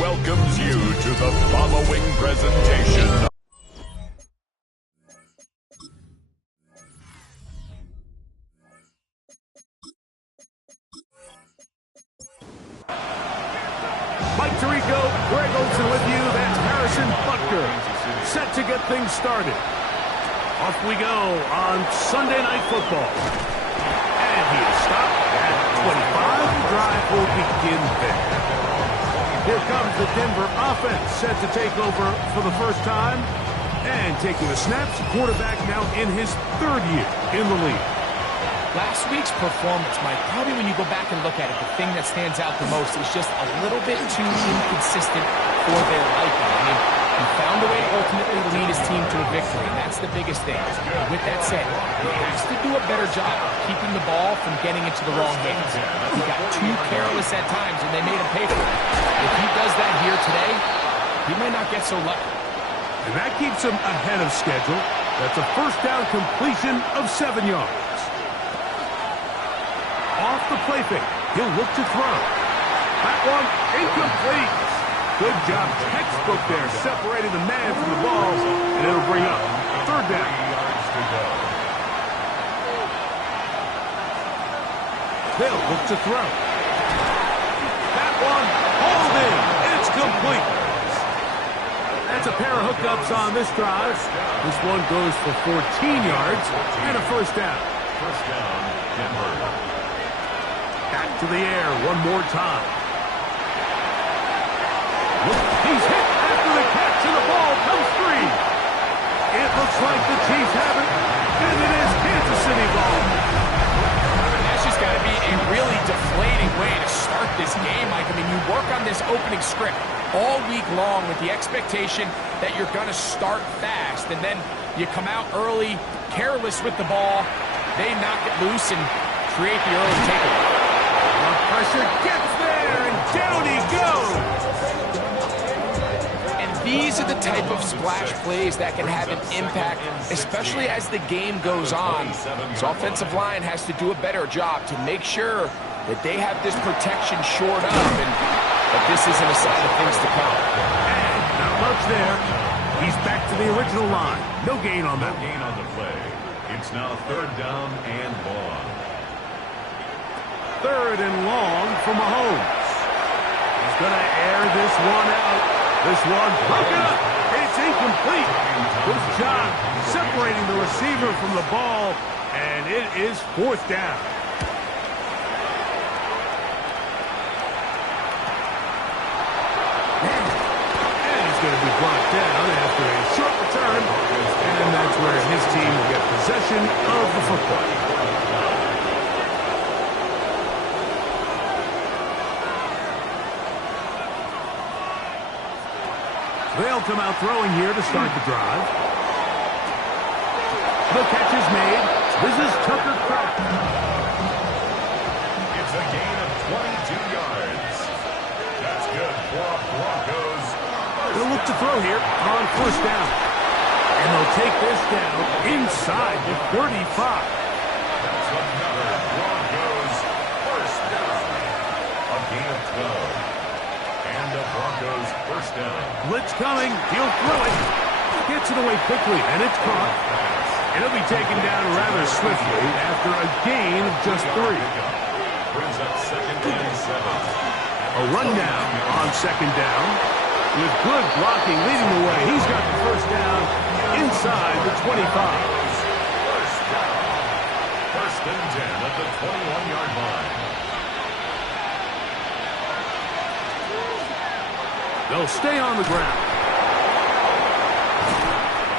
Welcomes you to the following presentation. Mike Tirico, Greg Olson with you. That's Harrison Butker, set to get things started. Off we go on Sunday Night Football. And he is stopped at 25. The drive will begin there. Here comes the Denver offense, set to take over for the first time. And taking the snaps, quarterback now in his third year in the league. Last week's performance, Mike, probably when you go back and look at it, the thing that stands out the most is just a little bit too inconsistent for their liking. I mean, he found a way to ultimately lead his team to a victory, and that's the biggest thing. And with that said, he has to do a better job of keeping the ball from getting into the wrong hands. He got too careless at times, and they made him pay for it. If he does that here today, he may not get so lucky. And that keeps him ahead of schedule. That's a first down completion of 7 yards. Off the play fake, he'll look to throw. That one incomplete. Good job, textbook there, separating the man from the ball, and it'll bring up third down. They'll look to throw. That one hauled in. It's complete. That's a pair of hookups on this drive. This one goes for 14 yards and a first down. First down, Denver. Back to the air one more time. Look, he's hit after the catch, and the ball comes free. It looks like the Chiefs have it, and it is Kansas City ball. That's just got to be a really deflating way to start this game, Mike. I mean, you work on this opening script all week long with the expectation that you're going to start fast, and then you come out early, careless with the ball. They knock it loose and create the early takeaway. Pressure gets there, and down he goes. And these are the type of splash plays that can have an impact, especially as the game goes on. So offensive line has to do a better job to make sure that they have this protection shored up and that this isn't a sign of things to come. And not much there. He's back to the original line. No gain on that. No gain on the play. It's now third down and long. Third and long for Mahomes. He's going to air this one out. This one broken up. It's incomplete. Good job separating the receiver from the ball, and it is fourth down. And he's going to be brought down after a short return, and that's where his team will get possession of the football. They'll come out throwing here to start the drive. The catch is made. This is Tucker Kraft. It's a gain of 22 yards. That's good for Broncos. They'll look to throw here on first down. And they'll take this down inside the 35. That's another Broncos first down. A gain of 12. And the Broncos first down. Blitz coming. He'll throw it. Gets it away quickly, and it's caught. And it'll be taken down rather swiftly after a gain of just 3. Brings up second and 7. A rundown on second down. With good blocking leading the way. He's got the first down inside the 25. First down. First and 10 at the 21-yard line. They'll stay on the ground.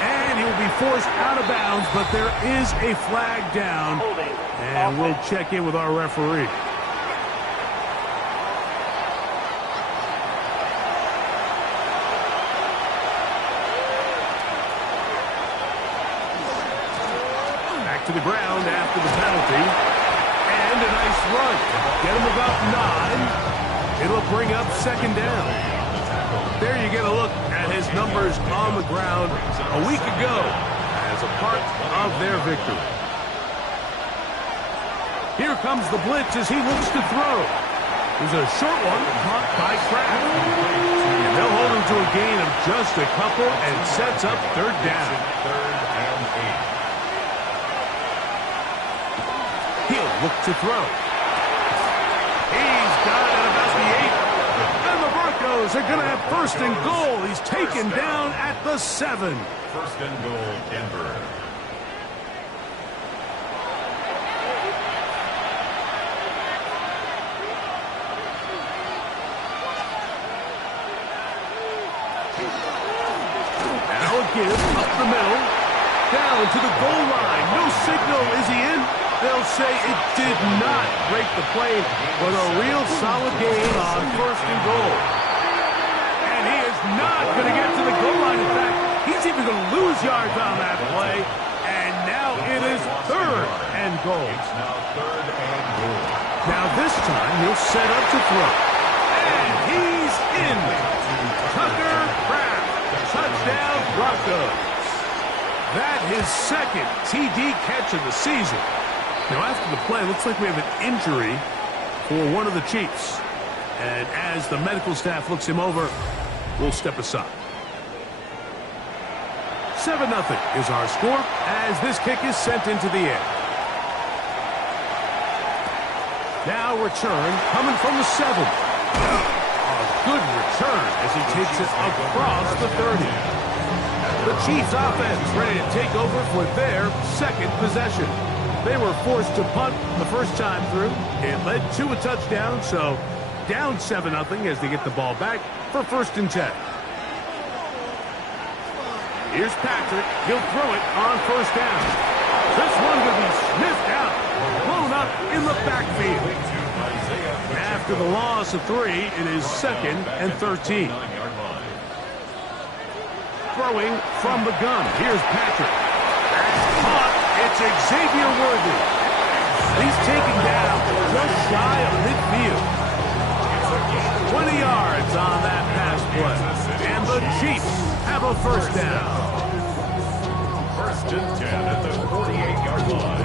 And he'll be forced out of bounds, but there is a flag down. And we'll check in with our referee. to the ground after the penalty. And a nice run. Get him about 9. It'll bring up second down. There you get a look at his numbers on the ground a week ago as a part of their victory. Here comes the blitz as he looks to throw. There's a short one caught by Kraft. And they'll hold him to a gain of just a couple and sets up third down. Third and 8. He'll look to throw. He's got it at about the 8. And the Broncos are going to have first and goal. He's taken down at the 7. First and goal, Denver. Now a give up the middle. Down to the goal line. No signal. Is he in? They'll say it did not break the plane, but a real solid gain on first and goal. And he is not going to get to the goal line. In fact, he's even going to lose yards on that play. And now it is third and goal. It's now third and goal. Now this time he'll set up to throw. And he's in. Tucker Kraft. Touchdown Broncos. That his second TD catch of the season. Now, after the play, it looks like we have an injury for one of the Chiefs. And as the medical staff looks him over, we'll step aside. 7-0 is our score as this kick is sent into the air. Now return coming from the 7. A good return as he takes it across the 30. The Chiefs offense ready to take over for their second possession. They were forced to punt the first time through. It led to a touchdown, so down 7-0 as they get the ball back for first and 10. Here's Patrick. He'll throw it on first down. This one going to be sniffed out, blown up in the backfield. After the loss of 3, it is second and 13. Throwing from the gun. Here's Patrick. That's caught. It's Xavier Worthy. He's taken down just shy of midfield. 20 yards on that pass play. And the Chiefs have a first down. First and 10 at the 48-yard line.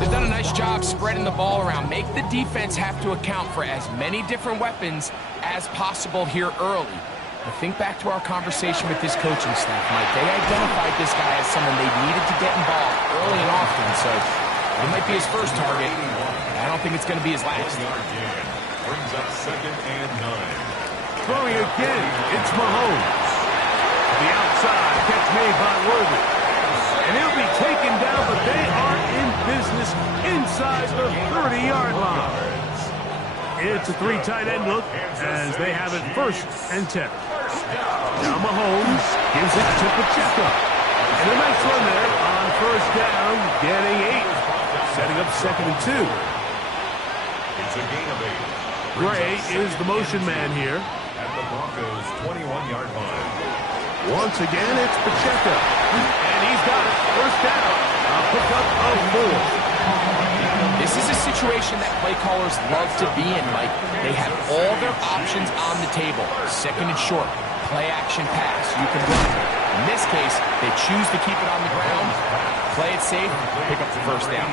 They've done a nice job spreading the ball around. Make the defense have to account for as many different weapons as possible here early. But think back to our conversation with this coaching staff, Mike. They identified this guy as someone they needed to get involved early and often, so it might be his first target. I don't think it's going to be his last. Brings up second and 9. Throwing again, it's Mahomes. The outside catch made by Worthy. And he'll be taken down, but they are in business inside the 30-yard line. It's a 3 tight end look as they have it first and 10. Now Mahomes gives it to Pacheco. And a nice run there on first down, getting 8. Setting up second and 2. It's a gain of 8. Gray is the motion man here. At the Broncos' 21-yard line. Once again, it's Pacheco. And he's got it. First down. A pickup of 4. This is a situation that play callers love to be in, Mike. They have all their options on the table. Second and short, play action pass. You can run it. In this case, they choose to keep it on the ground, play it safe, pick up the first down.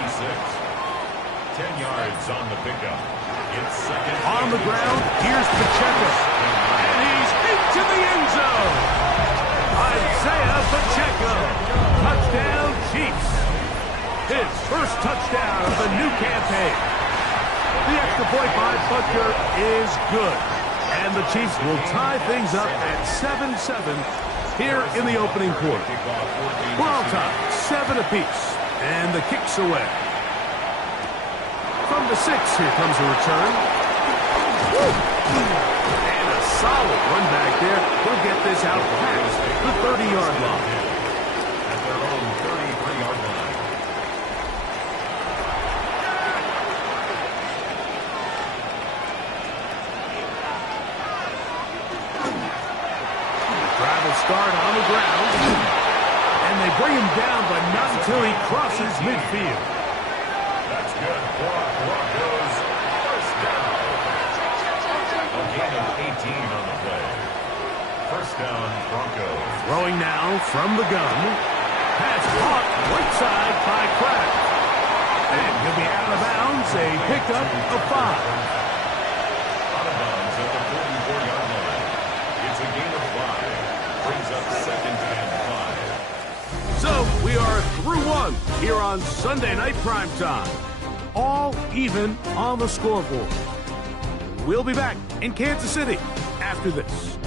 10 yards on the pickup. It's second. On the ground, here's Pacheco. And he's into the end zone. Isaiah Pacheco. Touchdown, Chiefs. His first touchdown of the new campaign. The extra point by Butker is good. And the Chiefs will tie things up at 7-7 here in the opening quarter. We're all tied, 7 apiece. And the kick's away. From the 6, here comes a return. And a solid run back there. He'll get this out past the 30-yard line. At their own 33-yard line. Drive will start on the ground. And midfield. That's good. Broncos first down. A gain of 18 on the play. First down, Broncos. Throwing now from the gun. Pass caught right side by Kraft. And he'll be out of bounds. A pickup of 5. Out of bounds at the 44-yard line. It's a gain of 5. Brings up second and 5. So we are through 1 here on Sunday Night Primetime. All even on the scoreboard. We'll be back in Kansas City after this.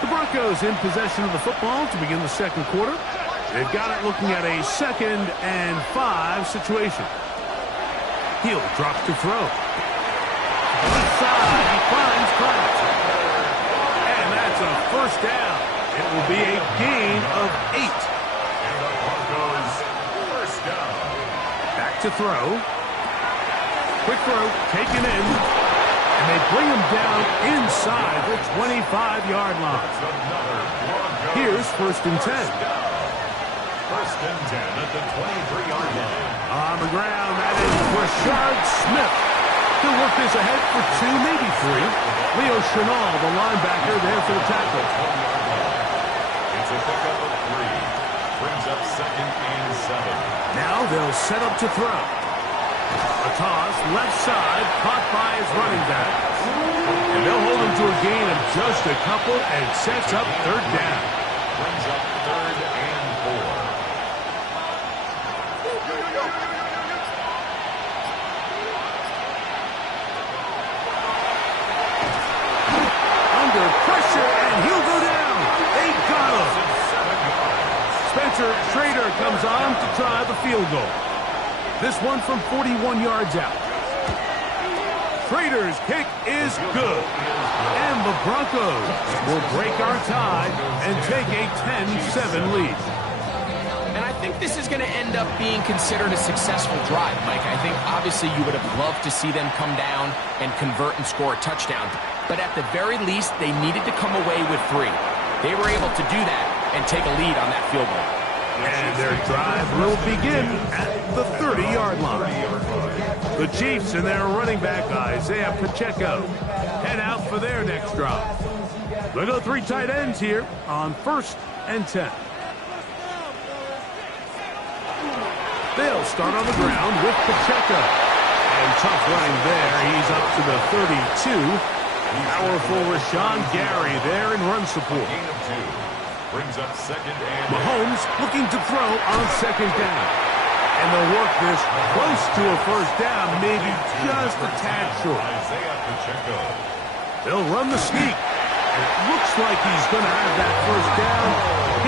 The Broncos in possession of the football to begin the second quarter. They've got it looking at a 2nd and 5 situation. He'll drop to throw. Left side, he finds Kraft. And that's a first down. It will be a gain of 8. And the Broncos first down. Back to throw. Quick throw, taken in. And they bring him down inside the 25-yard line. Here's 1st and 10. First and 10 at the 23-yard line. On the ground, that is Rashard Smith. He'll work this ahead for 2, maybe 3. Leo Chenal, the linebacker, there for the tackle. It's a pickup of 3. Brings up second and 7. Now they'll set up to throw. A toss, left side, caught by his running back. And they'll hold him to a gain of just a couple and sets up 3rd down. Brings up 3rd and 4. Under pressure, and he'll go down. They got him. Spencer Schrader comes on to try the field goal. This one from 41 yards out. Schrader's kick is good. And the Broncos will break our tie and take a 10-7 lead. And I think this is going to end up being considered a successful drive, Mike. I think obviously you would have loved to see them come down and convert and score a touchdown. But at the very least, they needed to come away with 3. They were able to do that and take a lead on that field goal. And their drive will begin at the 30-yard line. The Chiefs and their running back, Isaiah Pacheco, head out for their next drive. They'll go 3 tight ends here on 1st and 10. They'll start on the ground with Pacheco. And tough running there. He's up to the 32. Powerful Rashawn Gary there in run support. Gain of 2. Brings up second and... Mahomes looking to throw on 2nd down. And they'll work this close to a 1st down, maybe just a tad short. Isaiah Pacheco. They'll run the sneak. And it looks like he's going to have that 1st down.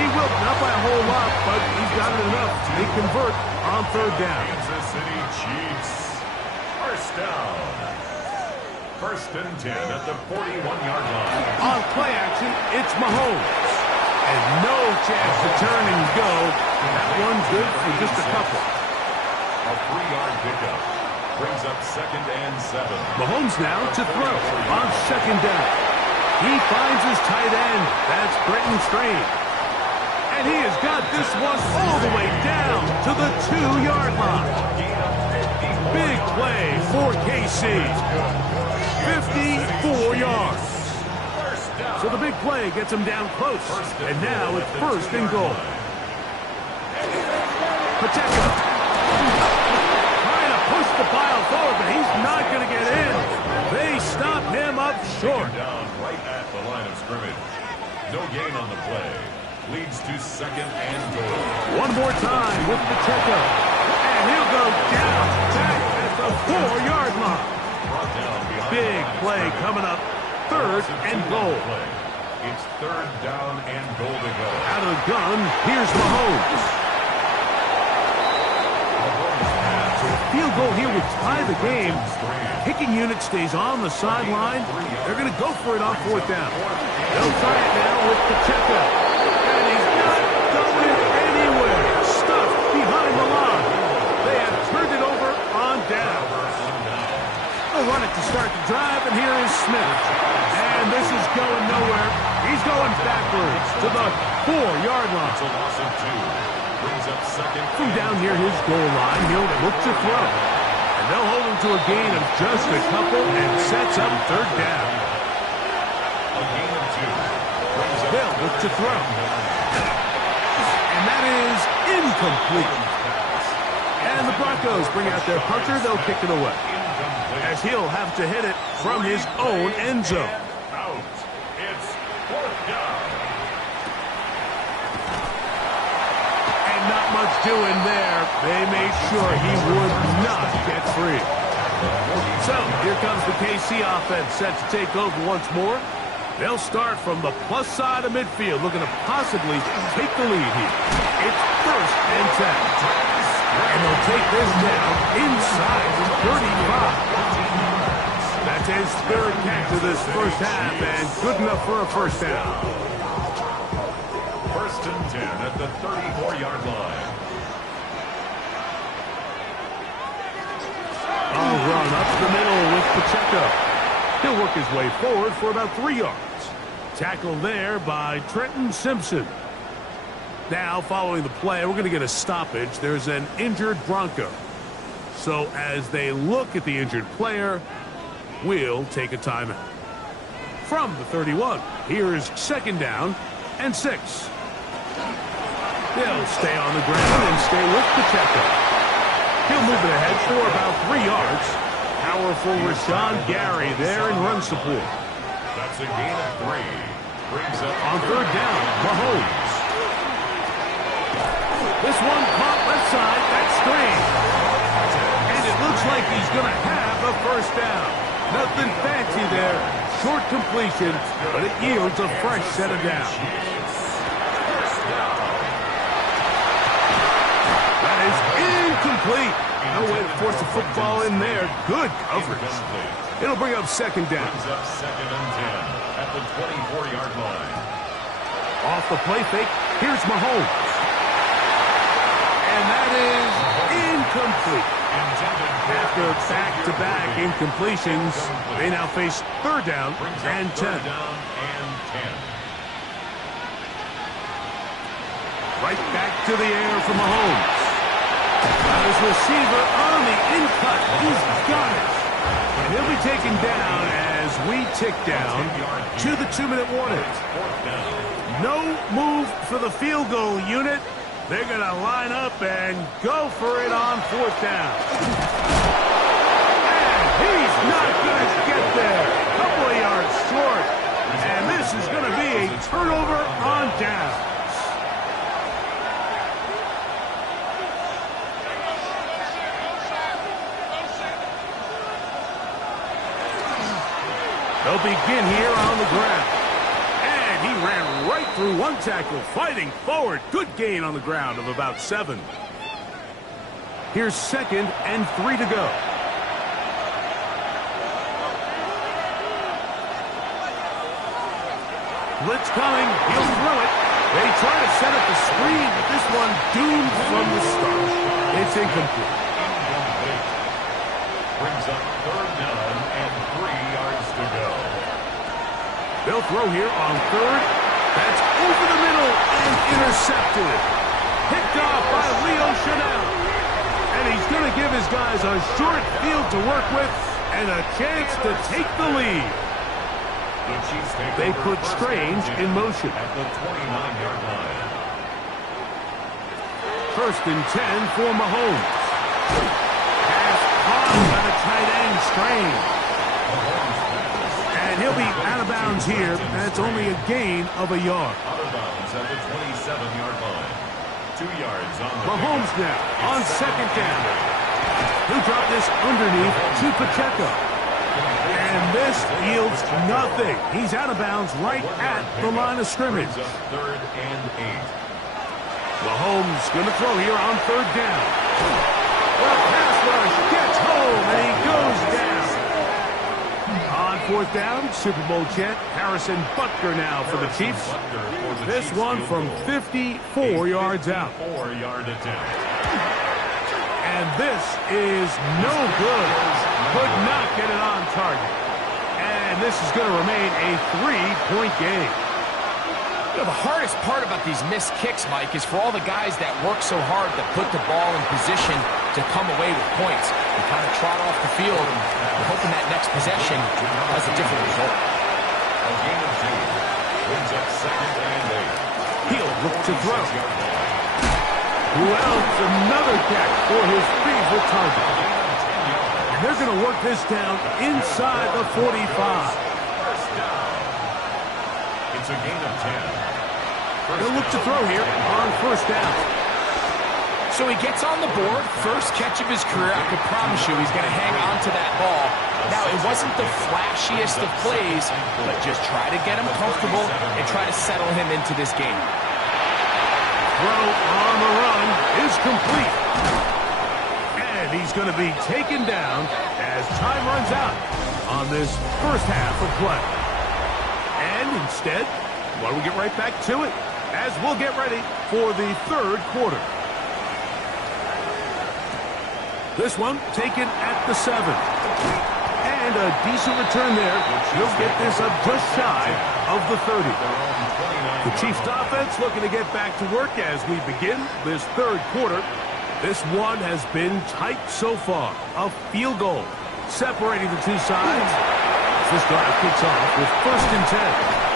He will, not by a whole lot, but he's got it enough. They convert on 3rd down. Kansas City Chiefs. First down. 1st and 10 at the 41-yard line. On play action, it's Mahomes. And no chance to turn and go. That one good for just a couple. A 3-yard pickup. Brings up second and 7. Mahomes now to throw on 2nd down. He finds his tight end. That's Brenton Strange. And he has got this one all the way down to the 2-yard line. Big play for KC. 54 yards. So the big play gets him down close. And now it's 1st and goal. Pacheco trying to push the pile forward, but he's not going to get in. They stop him up short. Down right at the line of scrimmage. No gain on the play. Leads to 2nd and goal. One more time with Pacheco. And he'll go down back at the 4-yard line. Big play coming up. 3rd and goal. It's 3rd down and goal to go. Out of the gun, here's Mahomes. Field goal here would tie the game. Kicking unit stays on the sideline. They're going to go for it on 4th down. They'll try it now with Pacheco. And he's not going anywhere. Stuffed behind the line. They have turned it over on down. They'll run it to start the drive, and here is Smith. And this is going nowhere. He's going backwards to the 4-yard line. of 2. Brings up second. From down near his goal line, he'll look to throw. And they'll hold him to a gain of just a couple and sets up third down. A gain of 2. Brings up They'll look to throw. And that is incomplete. And the Broncos bring out their punter. They'll kick it away, as he'll have to hit it from his own end zone. Out. It's 4th down. And not much doing there. They made sure he would not get free. So here comes the KC offense, set to take over once more. They'll start from the plus side of midfield, looking to possibly take the lead here. It's 1st and 10. And they'll take this down inside the 35. That's his 3rd catch of this first half, and good enough for a first down. 1st and 10 at the 34-yard line. A run up the middle with Pacheco. He'll work his way forward for about 3 yards. Tackled there by Trenton Simpson. Now, following the play, we're going to get a stoppage. There's an injured Bronco. So as they look at the injured player, we'll take a timeout. From the 31, here's 2nd down and 6. They'll stay on the ground and stay with Pacheco. He'll move it ahead for about 3 yards. Powerful Rashawn Gary there in run support. That's a gain of 3. Brings up On 3rd down, Mahomes. This one caught left side, that's screen. And it looks like he's going to have a first down. Nothing fancy there. Short completion, but it yields a fresh set of downs. That is incomplete. No way to force the football in there. Good coverage. It'll bring up 2nd down. Brings up 2nd and 10 at the 24-yard line. Off the play fake, here's Mahomes. And that is incomplete. After back-to-back incompletions, they now face 3rd down and 10. Right back to the air for Mahomes. Got his receiver on the in-cut. He's got it. And he'll be taken down as we tick down to the 2-minute warning. No move for the field goal unit. They're going to line up and go for it on 4th down. And he's not going to get there. A couple of yards short. And this is going to be a turnover on downs. They'll begin here on the ground. And he ran right through one tackle, fighting forward. Good gain on the ground of about 7. Here's 2nd and 3 to go. Blitz coming. He'll throw it. They try to set up the screen, but this one doomed from the start. It's incomplete. Brings up 3rd down and 3 yards to go. They'll throw here on 3rd. That's over the middle and intercepted. Picked off by Leo Chanel. And he's going to give his guys a short field to work with and a chance to take the lead. The Chiefs take They over put 1st Strange and 10 in motion. at the 29-yard line. 1st and 10 for Mahomes. Pass caught by the tight end, Strange. And he'll be out of bounds here. That's only a gain of a yard. Out of bounds at the 27-yard line. 2 yards on the Mahomes pickup. now on 2nd down. He'll drop this underneath to Pacheco. And this yields nothing. He's out of bounds right at the line of scrimmage. Brings up 3rd and 8. Mahomes going to throw here on 3rd down. Well, pass rush gets home, and he goes down. On 4th down, Super Bowl champ Harrison Butker now for the Chiefs. This one from 54 yards out. 4-yard attempt. And this is no good. Could not get it on target. And this is going to remain a 3-point game. You know, the hardest part about these missed kicks, Mike, is for all the guys that work so hard to put the ball in position to come away with points. They kind of trot off the field and we're hoping that next possession has a different result. A gain of 2 brings up 2nd and 8. He'll look to throw. Wells, another catch for his favorite target. And they're going to work this down inside the 45. First down. It's a gain of 10. He'll look to throw here on first down. So he gets on the board, first catch of his career. I can promise you he's going to hang on to that ball. Now, it wasn't the flashiest of plays, but just try to get him comfortable and try to settle him into this game. Throw on the run is complete. And he's going to be taken down as time runs out on this first half of play. And instead, why don't we get right back to it as we'll get ready for the third quarter. This one taken at the 7. And a decent return there. He'll get this up just shy of the 30. The Chiefs offense looking to get back to work as we begin this third quarter. This one has been tight so far. A field goal separating the two sides. This drive kicks off with 1st and 10.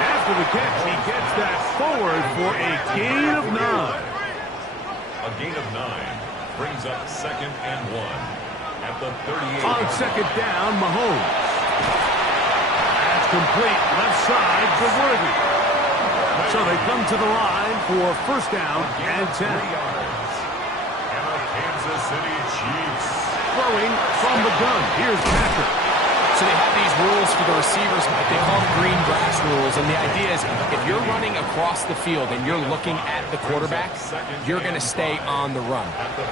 After the catch, he gets that forward for a gain of 9. A gain of 9 brings up 2nd and 1 at the 38. On 2nd down, Mahomes. That's complete left side to Worthy. So they come to the line for first down and 10. 3 yards. And the Kansas City Chiefs. Throwing from the gun. Here's Patrick. So they have these rules for the receivers, Mike. They call them green grass rules. And the idea is if you're running across the field and you're looking at the quarterback, you're going to stay on the run.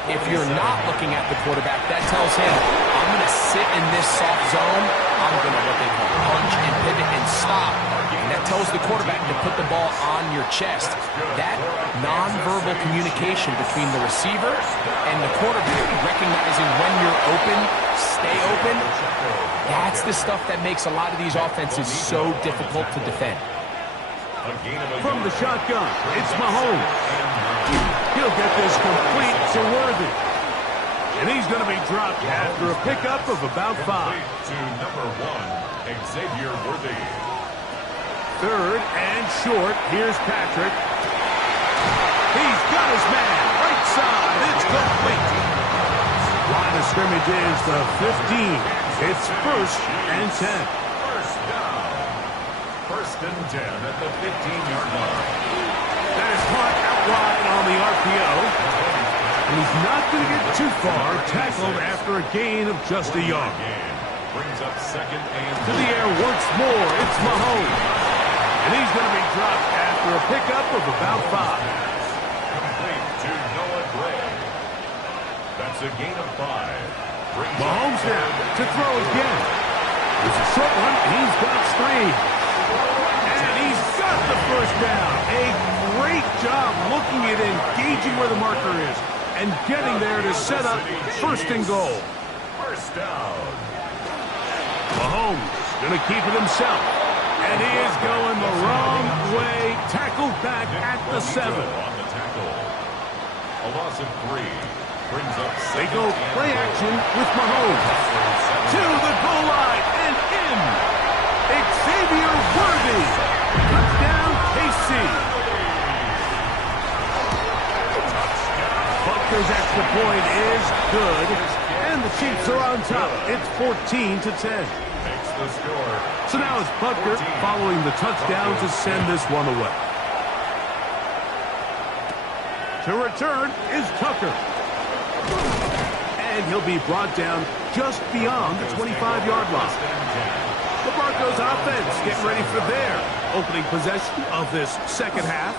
If you're not looking at the quarterback, that tells him, I'm going to sit in this soft zone. I'm going to what they call punch and pivot and stop. And that tells the quarterback to put the ball on your chest. That nonverbal communication between the receiver and the quarterback, recognizing when you're open, stay open, that's the stuff that makes a lot of these offenses so difficult to defend. From the shotgun, it's Mahomes. He'll get this complete to Worthy. And he's going to be dropped after a pickup of about 5. To number 1, Xavier Worthy. 3rd and short. Here's Patrick. He's got his man. Right side. It's complete. Line of scrimmage is the 15. It's 1st and 10. First down. 1st and 10 at the 15-yard line. That is caught out wide on the RPO. And he's not going to get too far. Tackled after a gain of just a yard. Brings up 2nd and To the air once more. It's Mahomes. And he's going to be dropped after a pickup of about 5. complete to Noah Gray. That's a gain of 5. Mahomes now to throw again. It's a short one. He's got 3. And he's got the first down. A great job looking at engaging where the marker is and getting there to set up 1st and goal. First down. Mahomes going to keep it himself. And he is going the wrong way. Tackled back at the 7. On the tackle. A loss of 3. Brings up They go play action with Mahomes. To the goal line and in. Xavier Worthy. Touchdown, KC. Butker's extra point is good. And the Chiefs are on top. It's 14-10. Makes the score. So now it's Butker following the touchdown to send this one away. To return is Tucker. And he'll be brought down just beyond the 25-yard line. The Broncos offense getting ready for their opening possession of this second half.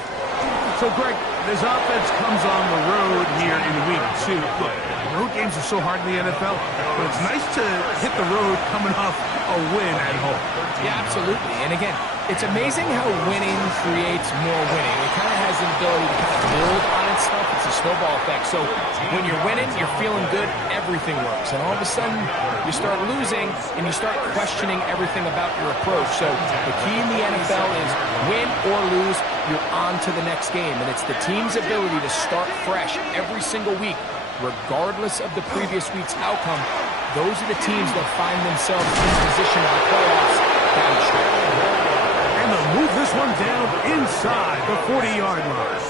So, Greg, this offense comes on the road here in week 2. Look, road games are so hard in the NFL, but it's nice to hit the road coming off a win at home. Yeah, absolutely. And again, it's amazing how winning creates more winning. It kind of has the ability to kind of build on stuff, it's a snowball effect. So when you're winning, you're feeling good, everything works. And all of a sudden, you start losing, and you start questioning everything about your approach. So the key in the NFL is win or lose, you're on to the next game. And it's the team's ability to start fresh every single week, regardless of the previous week's outcome. Those are the teams that find themselves in position of the playoffs down the stretch. And they'll move this one down inside the 40-yard line.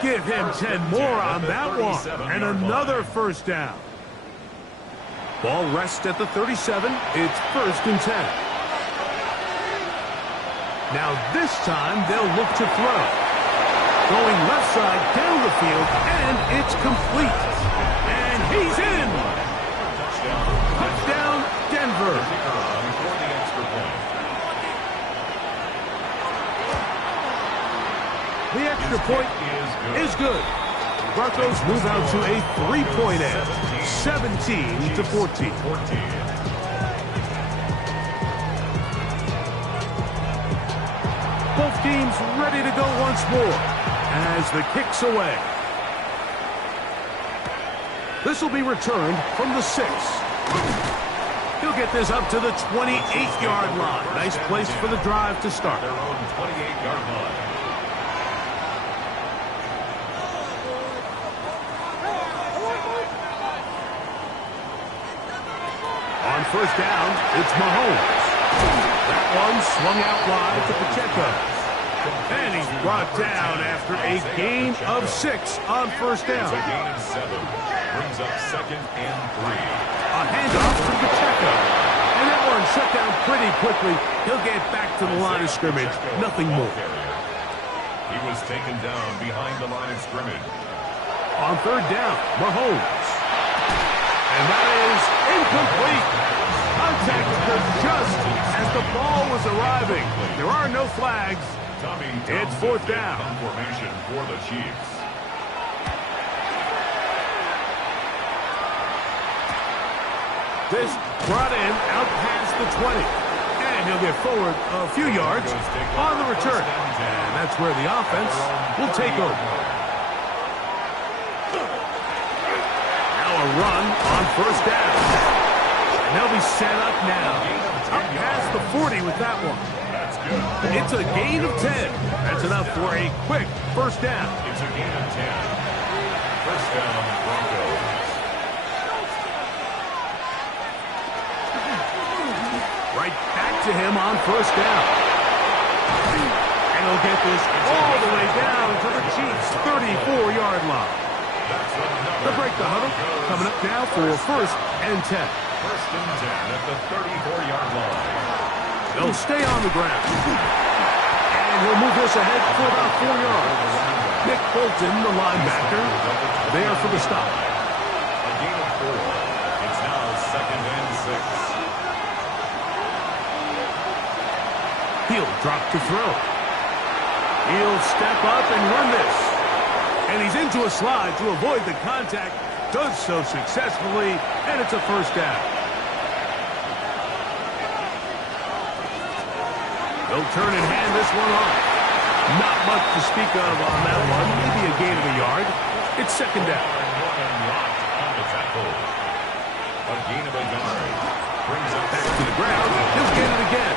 Give him 10 more on that one. And another first down. Ball rests at the 37. It's 1st and 10. Now this time they'll look to throw. Going left side down the field, and it's complete. And he's in. Touchdown, Denver. The extra point is good. Broncos move out to a 3-point edge, 17-14. Both teams ready to go once more as the kick's away. This will be returned from the 6. He'll get this up to the 28-yard line. Nice place for the drive to start. Their own 28-yard line. On first down, it's Mahomes. That one swung out wide to Pacheco. And he's brought down after a gain of 6 on first down. It's a gain of 7. Brings up 2nd and 3. A handoff to Pacheco. And that one shut down pretty quickly. He'll get back to the line of scrimmage. Nothing more. He was taken down behind the line of scrimmage. On third down, Mahomes. And that is incomplete. Contact occurred just as the ball was arriving. There are no flags. It's 4th down. Formation for the Chiefs. This brought in out past the 20. And he'll get forward a few yards on the return. And that's where the offense will take over. Now a run on first down. And they'll be set up now. Up past the 40 with that one. It's a gain of 10. That's enough for a quick first down. It's a gain of 10. First down, Broncos. Right back to him on first down. And he'll get this all the way down to the Chiefs' 34-yard line. They'll break the huddle. Coming up now for 1st and 10. 1st and 10 at the 34-yard line. They'll stay on the ground. And he'll move this ahead for about 4 yards. Nick Bolton, the linebacker, there for the stop. A gain of 4. It's now 2nd and 6. He'll drop to throw. He'll step up and run this. And he's into a slide to avoid the contact. Does so successfully, and it's a first down. They'll turn and hand this one off. Not much to speak of on that one. Maybe a gain of a yard. It's 2nd down. A gain of a yard. Brings up Back to the ground. He'll get it again.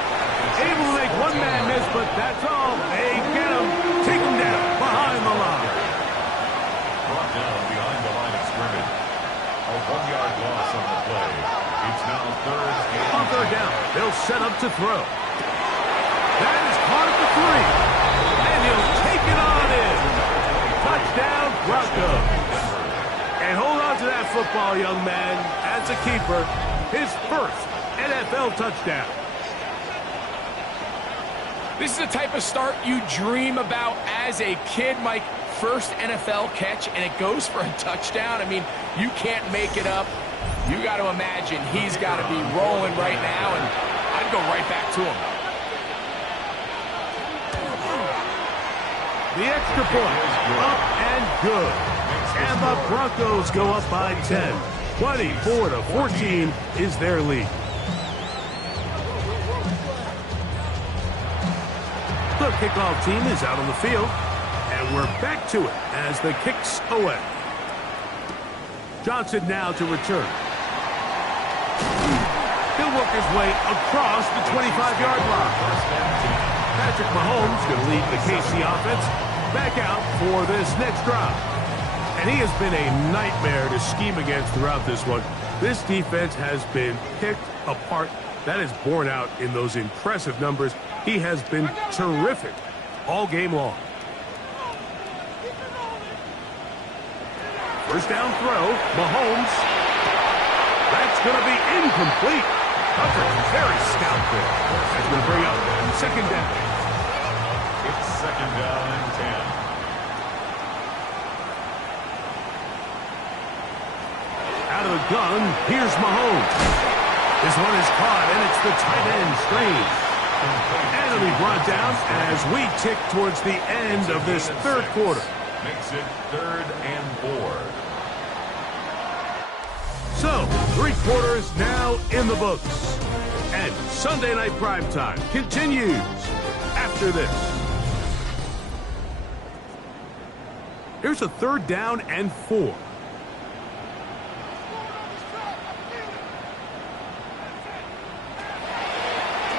Able to make one man miss, but that's all. They get him. Take him down behind the line. Brought down behind the line of scrimmage. A 1-yard loss on the play. It's now 3rd and On third down, they'll set up to throw. That is caught at the 3. And he'll take it on in. Touchdown, Broncos. And hold on to that football, young man. As a keeper, his 1st NFL touchdown. This is the type of start you dream about as a kid, Mike. First NFL catch, and it goes for a touchdown. I mean, you can't make it up. You got to imagine he's got to be rolling right now, and I'd go right back to him. The extra point, up and good. And the Broncos go up by 10. 24-14 is their lead. The kickoff team is out on the field. And And we're back to it as the kicks away. Johnson now to return. He'll work his way across the 25-yard line. Patrick Mahomes going to lead the KC offense back out for this next drive. And he has been a nightmare to scheme against throughout this one. This defense has been picked apart. That is borne out in those impressive numbers. He has been terrific all game long. First down throw, Mahomes. That's going to be incomplete. Hunter, very stout there. That's going to bring up second down. It's second down and 10. Out of the gun, here's Mahomes. This one is caught, and it's the tight end screen. And it'll be brought down as we tick towards the end of this third quarter. Makes it 3rd and 4. So, 3 quarters now in the books. And Sunday Night Primetime continues after this. Here's a 3rd down and 4.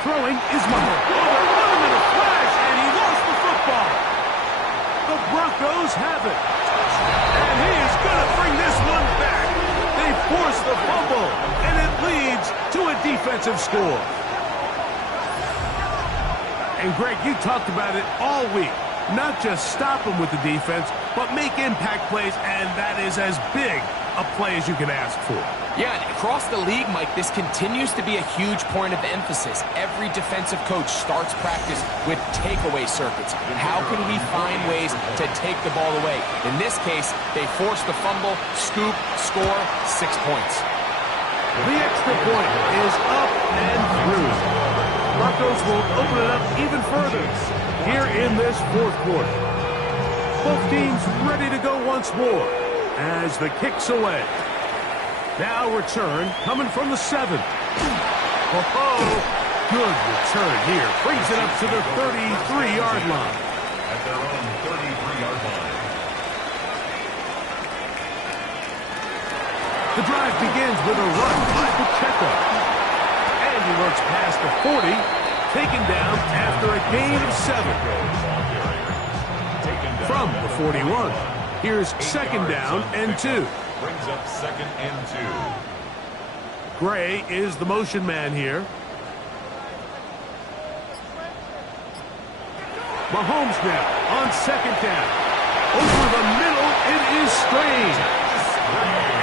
Throwing is Mahomes. Oh, they're running in a flash, and he lost the football. The Broncos have it. And he is going to bring this one back. They force the fumble, and it leads to a defensive score. And Greg, you talked about it all week. Not just stop them with the defense, but make impact plays, and that is as big a play as you can ask for. Yeah, and across the league, Mike, this continues to be a huge point of emphasis. Every defensive coach starts practice with takeaway circuits. How can we find ways to take the ball away? In this case, they force the fumble, scoop, score, 6 points. The extra point is up and through. Broncos will open it up even further here in this fourth quarter. Both teams ready to go once more as the kick's away. Now return coming from the 7. Oh, good return here. Brings it up to the 33-yard line. At their own 33-yard line. The drive begins with a run by Pacheco. And he works past the 40, taken down after a gain of 7. From the 41, here's second down and 2. Brings up 2nd and 2. Gray is the motion man here. Mahomes now on second down. Over the middle, it is Strange.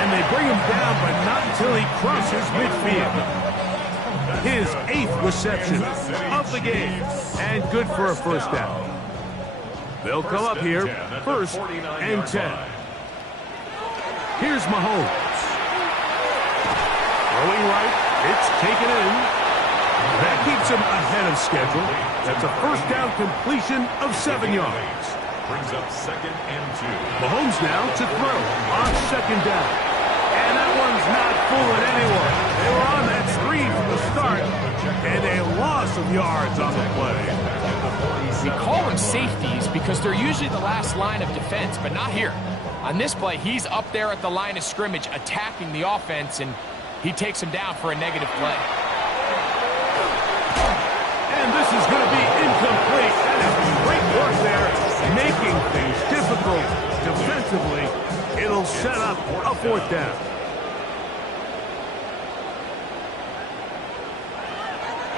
And they bring him down, but not until he crosses midfield. His 8th reception of the game, and good for a first down. They'll come up here, 1st and 10. Here's Mahomes. Throwing right, it's taken in. That keeps him ahead of schedule. That's a first down completion of 7 yards. Brings up 2nd and 2. Mahomes now to throw on second down. And that one's not fooling anyone. They were on that screen from the start, and a loss of yards on the play. We call them safeties because they're usually the last line of defense, but not here. On this play, he's up there at the line of scrimmage attacking the offense, and he takes him down for a negative play. And this is going to be incomplete. That is great work there, making things difficult defensively. It'll set up a 4th down.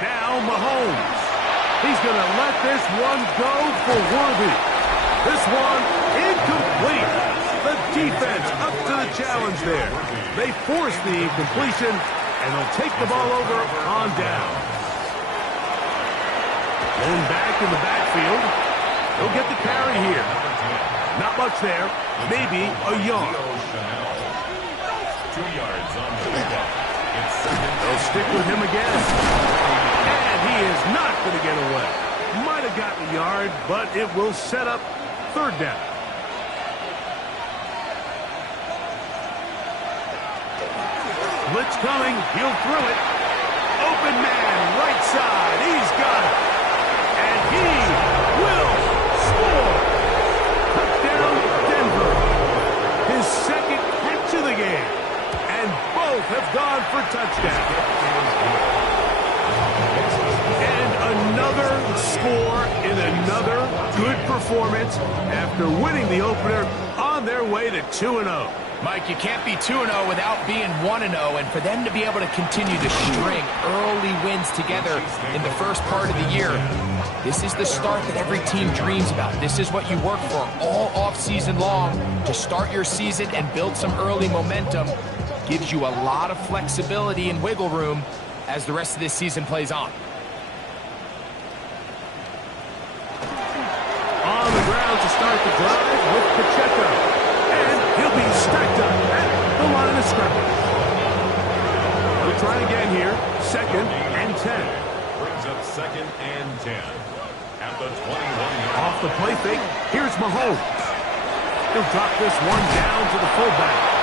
Now Mahomes. He's going to let this one go for Worthy. This one incomplete. The defense up to the challenge there. They force the completion, and they'll take the ball over on down. Going back in the backfield. He'll get the carry here. Not much there. Maybe a yard. 2 yards on the pickup. They'll stick with him again. And he is not going to get away. Might have gotten a yard, but it will set up 3rd down. Blitz coming. He'll throw it. Open man, right side. He's got it. And he will score. in another good performance after winning the opener on their way to 2-0. Mike, you can't be 2-0 without being 1-0, and for them to be able to continue to string early wins together in the first part of the year, this is the start that every team dreams about. This is what you work for all off-season long, to start your season and build some early momentum. Gives you a lot of flexibility and wiggle room as the rest of this season plays on. On the ground to start the drive with Pacheco. And he'll be stacked up at the line of scrimmage. We'll try again here. 2nd and 10. Brings up 2nd and 10. At the 21-yard. Off the play fake, here's Mahomes. He'll drop this one down to the fullback.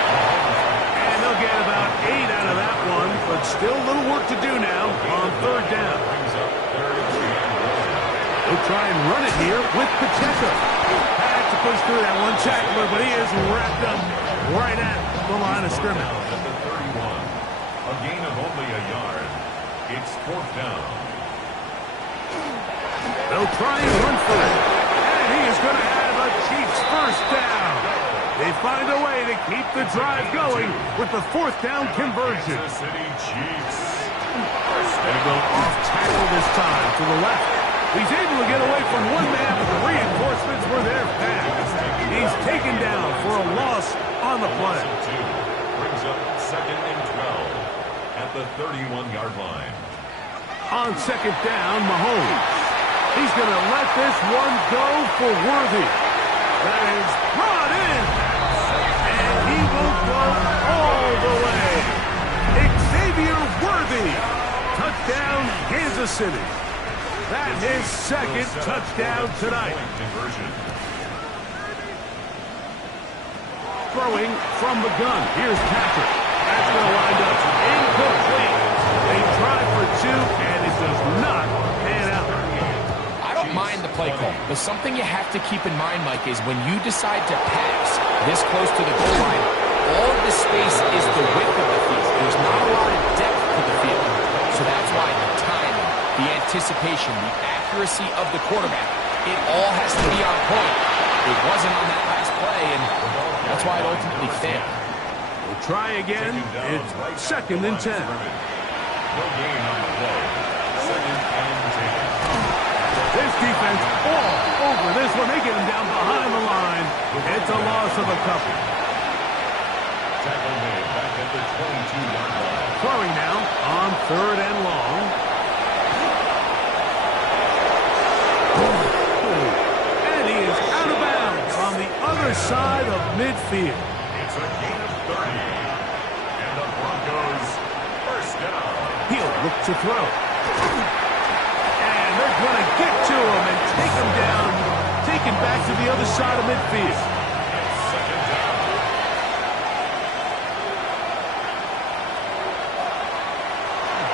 And they'll get about 8 out of that one, but still a little work to do now on 3rd down. Brings up 3rd and 1. He'll try and run it here with Pacheco. Had to push through that one tackler, but he is wrapped up right at the line of scrimmage. At the 31. A gain of only a yard. It's 4th down. They'll try and run for it. And he is going to have a Chiefs first down. They find a way to keep the drive going with the 4th down conversion. Kansas City Chiefs. They go off tackle this time to the left. He's able to get away from one man, but the reinforcements were there fast. He's taken down for a loss on the play. Brings up 2nd and 12 at the 31-yard line. On 2nd down, Mahomes. He's going to let this one go for Worthy. That is brought in. And he will go all the way. Xavier Worthy. Touchdown, Kansas City. That's his 2nd touchdown tonight. Throwing from the gun. Here's Patrick. That's going to wind up incomplete. They try for 2, and it does not pan out. I don't mind the play call, but something you have to keep in mind, Mike, is when you decide to pass this close to the goal line, all of the space is the width of the field. There's not a lot of depth to the field. So that's why the timing, the anticipation, the accuracy of the quarterback, it all has to be on point. It wasn't on that last play, and that's why it ultimately failed. We'll try again. It's 2nd and 10. No gain on the play. 2nd and 10. This defense all over this one. They get him down behind the line. It's a loss of a couple. Tackle made back at the 22-yard line. Throwing now on 3rd and long. And he is out of bounds on the other side of midfield. It's a gain of 30. And the Broncos first down. He'll look to throw. And they're going to get to him and take him down. Take him back to the other side of midfield. It's 2nd down.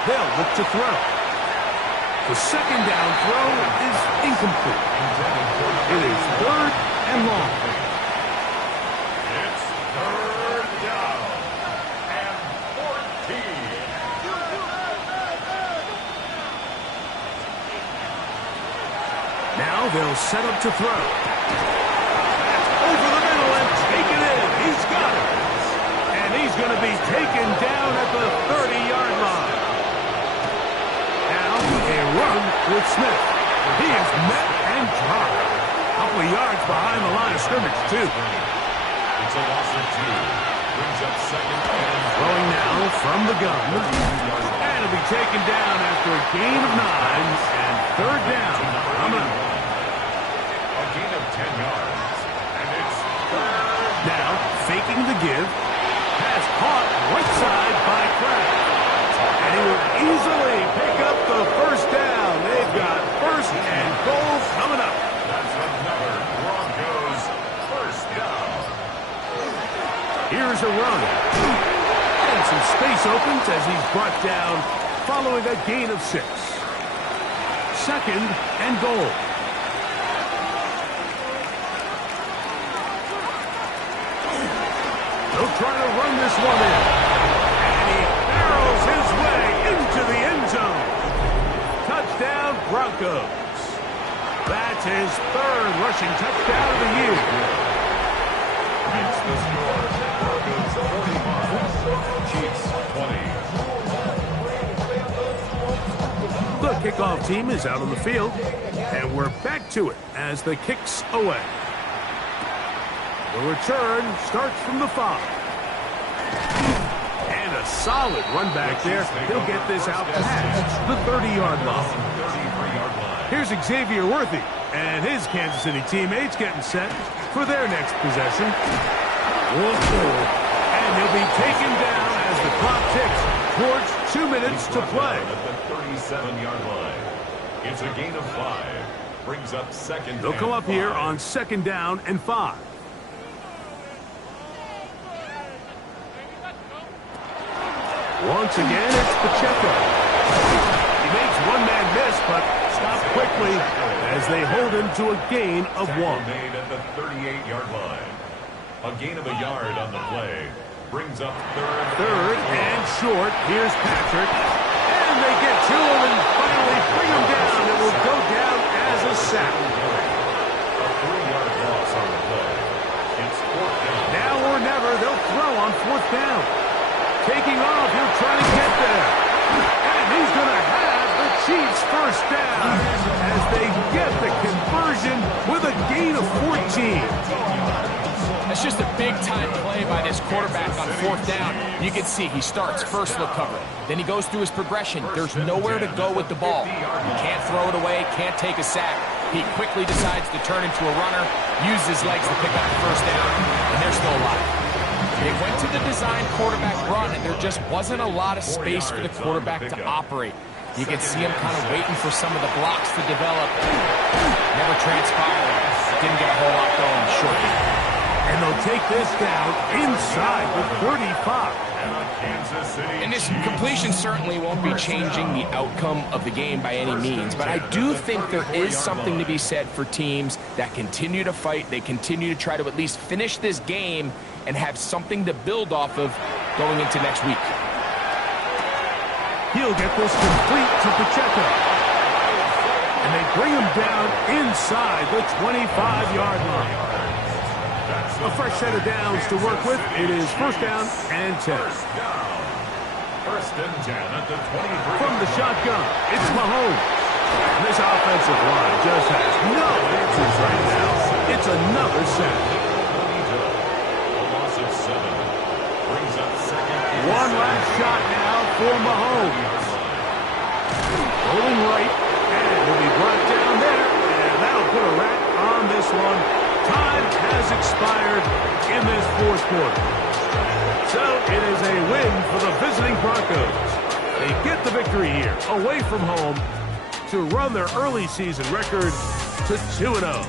They'll look to throw. The 2nd down throw is incomplete. It is 3rd and long. It's 3rd down and 14. Now they'll set up to throw. That's over the middle and take it in. He's got it. And he's going to be taken down at the 30-yard line. Now a run with Smith. He is met and dropped. A couple of yards behind the line of scrimmage, too. It's a loss of 2. Brings up 2nd and Throwing now from the gun. And it'll be taken down after a gain of 9 and 3rd down. Coming up. a gain of 10 yards. And it's 3rd. Now faking the give. Pass caught right side by Kraft. And he will easily pick up the first down. They've got 1st and goal coming up. That's another Broncos first down. Here's a run. And some space opens as he's brought down following a gain of 6. 2nd and goal. They'll try to run this one in. And he barrels his way into the end zone. Touchdown, Broncos. That's his third rushing touchdown of the year. Makes the score. Broncos 45, Chiefs 20. The kickoff team is out on the field, and we're back to it as the kick's away. The return starts from the 5. And a solid run back there. He'll get this out past the 30-yard line. Here's Xavier Worthy, and his Kansas City teammates getting set for their next possession. And he'll be taken down as the clock ticks towards 2 minutes to play. At the 37-yard line. It's a gain of 5. Brings up second. They'll come up here on 2nd down and 5. Once again, it's Pacheco. He makes one man miss, but stops quickly as they hold him to a gain of 1. Made at the 38-yard line. A gain of a yard on the play. Brings up third and short. Here's Patrick. And they get to him and finally bring him down. It will go down as a sack. A 3-yard loss on the play. It's 4th down. Now or never, they'll throw on 4th down. Taking off, he'll try to get there. And he's going to have the Chiefs first down as they get the conversion with a gain of 14. That's just a big-time play by this quarterback on 4th down. You can see he starts first look cover. Then he goes through his progression. There's nowhere to go with the ball. He can't throw it away, can't take a sack. He quickly decides to turn into a runner, use his legs to pick up the first down, and they're still alive. They went to the design quarterback run, and there just wasn't a lot of space for the quarterback to operate. You can see him kind of waiting for some of the blocks to develop. Never transpired. Didn't get a whole lot going shortly. And they'll take this down inside the 35. And this completion certainly won't be changing the outcome of the game by any means, but I do think there is something to be said for teams that continue to fight. They continue to try to at least finish this game and have something to build off of going into next week. He'll get this complete to Pacheco. And they bring him down inside the 25-yard line. A fresh set of downs to work with. It is 1st down and 10. First and 10 at the 23. From the shotgun, it's Mahomes. And this offensive line just has no answers right now. It's another sack. A loss of 7. Brings up second. One last shot now for Mahomes. Rolling right, and he'll be brought down there. And that'll put a wrap on this one. Time has expired in this 4th quarter. So it is a win for the visiting Broncos. They get the victory here, away from home, to run their early season record to 2-0.